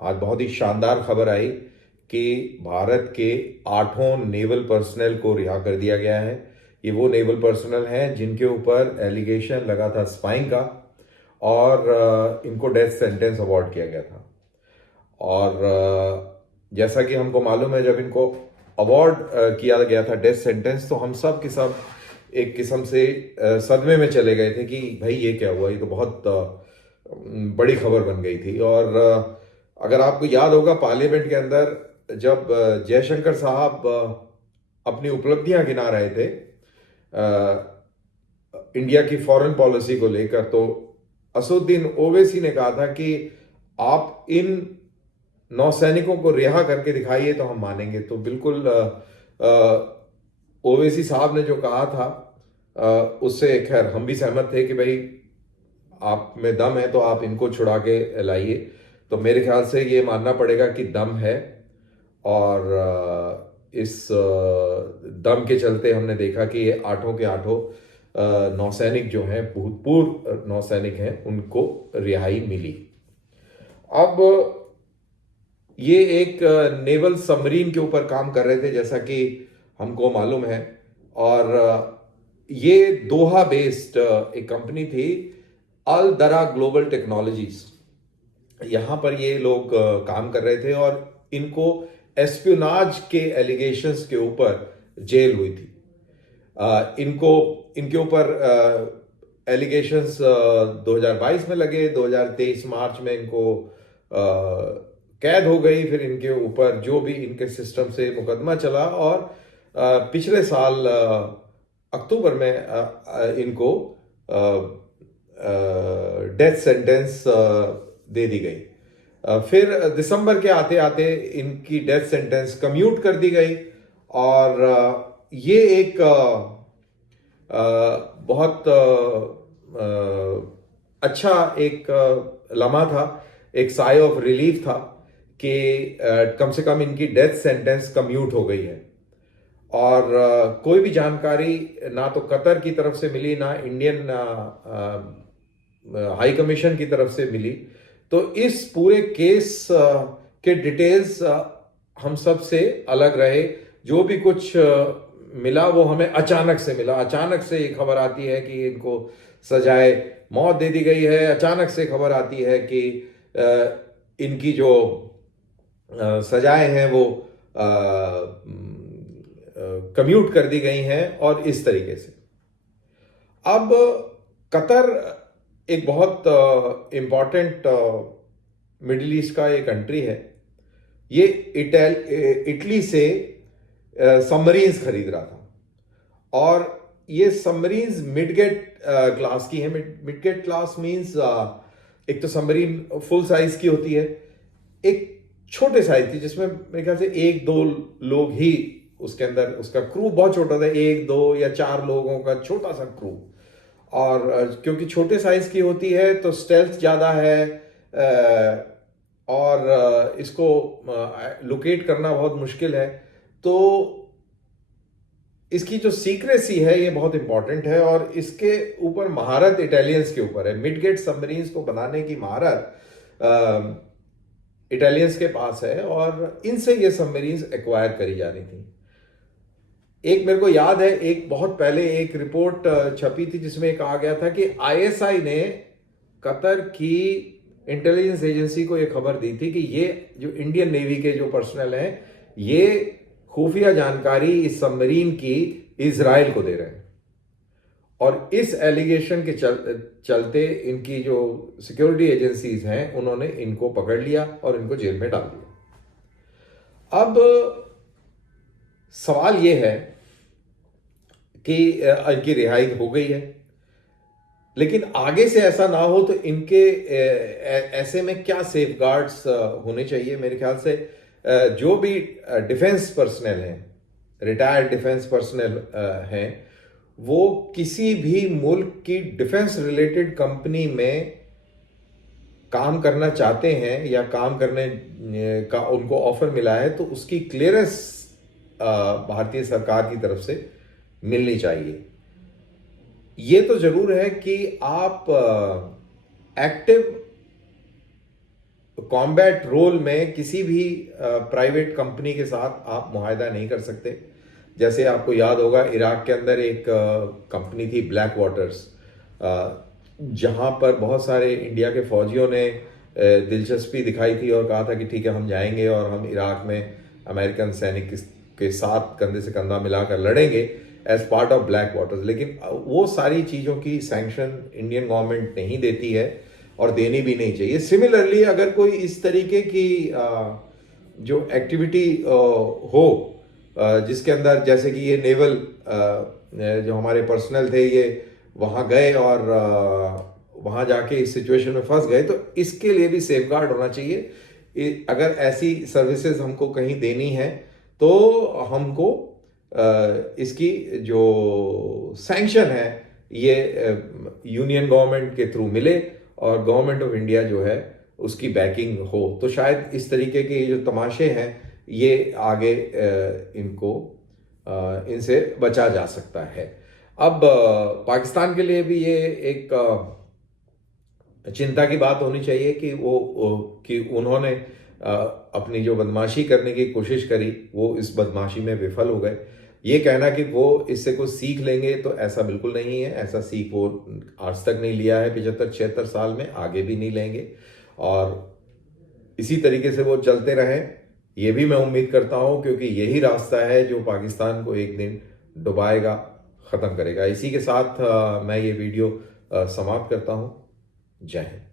आज बहुत ही शानदार खबर आई कि भारत के 8 नेवल पर्सनल को रिहा कर दिया गया है। ये वो नेवल पर्सनल हैं जिनके ऊपर एलिगेशन लगा था स्पाइंग का, और इनको डेथ सेंटेंस अवॉर्ड किया गया था। और जैसा कि हमको मालूम है, जब इनको अवॉर्ड किया गया था डेथ सेंटेंस, तो हम सब के सब एक किस्म से सदमे में चले गए थे कि भाई ये क्या हुआ, ये तो बहुत बड़ी खबर बन गई थी। और अगर आपको याद होगा, पार्लियामेंट के अंदर जब जयशंकर साहब अपनी उपलब्धियां गिना रहे थे इंडिया की फॉरेन पॉलिसी को लेकर, तो असदुद्दीन ओवैसी ने कहा था कि आप इन नौसैनिकों को रिहा करके दिखाइए तो हम मानेंगे। तो बिल्कुल ओवैसी साहब ने जो कहा था उससे खैर हम भी सहमत थे कि भाई आप में दम है तो आप इनको छुड़ा के लाइए। तो मेरे ख्याल से ये मानना पड़ेगा कि दम है, और इस दम के चलते हमने देखा कि ये 8 के 8 नौसैनिक जो हैं, भूतपूर्व नौसैनिक हैं, उनको रिहाई मिली। अब ये एक नेवल सबमरीन के ऊपर काम कर रहे थे, जैसा कि हमको मालूम है। और ये दोहा बेस्ड एक कंपनी थी, अल दरा ग्लोबल टेक्नोलॉजीज। यहाँ पर ये लोग काम कर रहे थे, और इनको एस्पियोनाज के एलिगेशंस के ऊपर जेल हुई थी। इनको इनके ऊपर एलिगेशंस 2022 में लगे, 2023 मार्च में इनको कैद हो गई। फिर इनके ऊपर जो भी इनके सिस्टम से मुकदमा चला, और पिछले साल अक्टूबर में इनको डेथ सेंटेंस दे दी गई। फिर दिसंबर के आते आते इनकी डेथ सेंटेंस कम्यूट कर दी गई। और ये एक बहुत अच्छा एक लम्हा था, एक साई ऑफ रिलीफ था कि कम से कम इनकी डेथ सेंटेंस कम्यूट हो गई है। और कोई भी जानकारी ना तो कतर की तरफ से मिली, ना इंडियन हाई कमीशन की तरफ से मिली। तो इस पूरे केस के डिटेल्स हम सब से अलग रहे। जो भी कुछ मिला वो हमें अचानक से मिला। अचानक से ये खबर आती है कि इनको सजाए मौत दे दी गई है। अचानक से खबर आती है कि इनकी जो सजाएं हैं वो कम्यूट कर दी गई हैं, और इस तरीके से। अब कतर एक बहुत इंपॉर्टेंट मिडिल ईस्ट का एक कंट्री है। ये इटली से सबमरीन्स खरीद रहा था, और ये सबमरीन्स मिडगेट क्लास की है। मिडगेट क्लास मींस एक तो सबमरीन फुल साइज की होती है, एक छोटे साइज थी जिसमें मेरे ख्याल से 1-2 लोग ही उसके अंदर, उसका क्रू बहुत छोटा था, 1-2 या 4 लोगों का छोटा सा क्रू। और क्योंकि छोटे साइज की होती है तो स्टेल्थ ज़्यादा है, और इसको लोकेट करना बहुत मुश्किल है। तो इसकी जो सीक्रेसी है ये बहुत इंपॉर्टेंट है, और इसके ऊपर महारत इटालियंस के ऊपर है। मिडगेट सबमरीन्स को बनाने की महारत इटालियंस के पास है, और इनसे ये सबमरीन्स एक्वायर करी जानी थी। एक मेरे को याद है, एक बहुत पहले एक रिपोर्ट छपी थी जिसमें कहा गया था कि आईएसआई ने कतर की इंटेलिजेंस एजेंसी को यह खबर दी थी कि ये जो इंडियन नेवी के जो पर्सनल हैं, ये खुफिया जानकारी इस सबमरीन की इजराइल को दे रहे हैं। और इस एलिगेशन के चलते इनकी जो सिक्योरिटी एजेंसीज हैं उन्होंने इनको पकड़ लिया और इनको जेल में डाल दिया। अब सवाल यह है कि इनकी रिहाई हो गई है, लेकिन आगे से ऐसा ना हो तो इनके ऐसे में क्या सेफगार्ड्स होने चाहिए। मेरे ख्याल से जो भी डिफेंस पर्सनल हैं, रिटायर्ड डिफेंस पर्सनल हैं, वो किसी भी मुल्क की डिफेंस रिलेटेड कंपनी में काम करना चाहते हैं या काम करने का उनको ऑफर मिला है, तो उसकी क्लियरेंस भारतीय सरकार की तरफ से मिलनी चाहिए। ये तो जरूर है कि आप एक्टिव कॉम्बैट रोल में किसी भी प्राइवेट कंपनी के साथ आप मुआहदा नहीं कर सकते। जैसे आपको याद होगा, इराक के अंदर एक कंपनी थी ब्लैक वाटर्स, जहां पर बहुत सारे इंडिया के फौजियों ने दिलचस्पी दिखाई थी और कहा था कि ठीक है हम जाएंगे और हम इराक में अमेरिकन सैनिक के साथ कंधे से कंधा मिलाकर लड़ेंगे as part of black waters. लेकिन वो सारी चीज़ों की सैंक्शन इंडियन गवर्नमेंट नहीं देती है और देनी भी नहीं चाहिए। सिमिलरली अगर कोई इस तरीके की जो एक्टिविटी हो जिसके अंदर, जैसे कि ये नेवल जो हमारे पर्सनल थे ये वहाँ गए और वहाँ जाके इस सिचुएशन में फंस गए, तो इसके लिए भी सेफ गार्ड होना चाहिए। अगर ऐसी सर्विसेज हमको कहीं देनी है तो हमको इसकी जो सैंक्शन है ये यूनियन गवर्नमेंट के थ्रू मिले और गवर्नमेंट ऑफ इंडिया जो है उसकी बैकिंग हो, तो शायद इस तरीके के जो तमाशे हैं ये आगे इनसे बचा जा सकता है। अब पाकिस्तान के लिए भी ये एक चिंता की बात होनी चाहिए कि कि उन्होंने अपनी जो बदमाशी करने की कोशिश करी वो इस बदमाशी में विफल हो गए। ये कहना कि वो इससे कुछ सीख लेंगे तो ऐसा बिल्कुल नहीं है। ऐसा सीख वो आज तक नहीं लिया है, 75-76 साल में, आगे भी नहीं लेंगे और इसी तरीके से वो चलते रहें, ये भी मैं उम्मीद करता हूँ, क्योंकि यही रास्ता है जो पाकिस्तान को एक दिन डुबाएगा, ख़त्म करेगा। इसी के साथ मैं ये वीडियो समाप्त करता हूँ। जय हिंद।